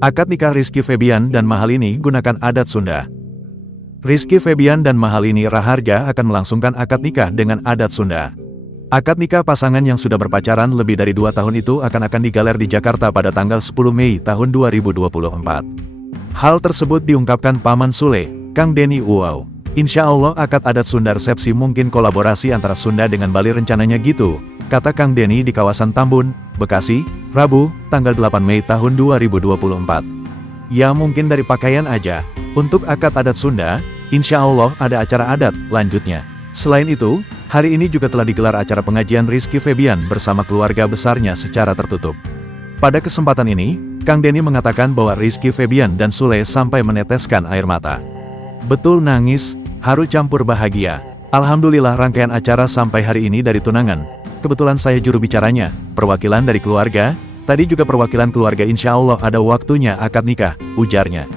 Akad nikah Rizky Febian dan Mahalini gunakan adat Sunda. Rizky Febian dan Mahalini Raharja akan melangsungkan akad nikah dengan adat Sunda. Akad nikah pasangan yang sudah berpacaran lebih dari 2 tahun itu akan digelar di Jakarta pada tanggal 10 Mei tahun 2024. Hal tersebut diungkapkan Paman Sule, Kang Denny Uau. Insya Allah akad adat Sunda resepsi mungkin kolaborasi antara Sunda dengan Bali rencananya gitu, kata Kang Denny di kawasan Tambun, Bekasi, Rabu, tanggal 8 Mei tahun 2024. Ya mungkin dari pakaian aja. Untuk akad adat Sunda, insya Allah ada acara adat, lanjutnya. Selain itu, hari ini juga telah digelar acara pengajian Rizky Febian bersama keluarga besarnya secara tertutup. Pada kesempatan ini, Kang Denny mengatakan bahwa Rizky Febian dan Sule sampai meneteskan air mata. Betul nangis, haru campur bahagia. Alhamdulillah rangkaian acara sampai hari ini dari tunangan. Kebetulan saya juru bicaranya, perwakilan dari keluarga, tadi juga perwakilan keluarga insya Allah ada waktunya akad nikah, ujarnya.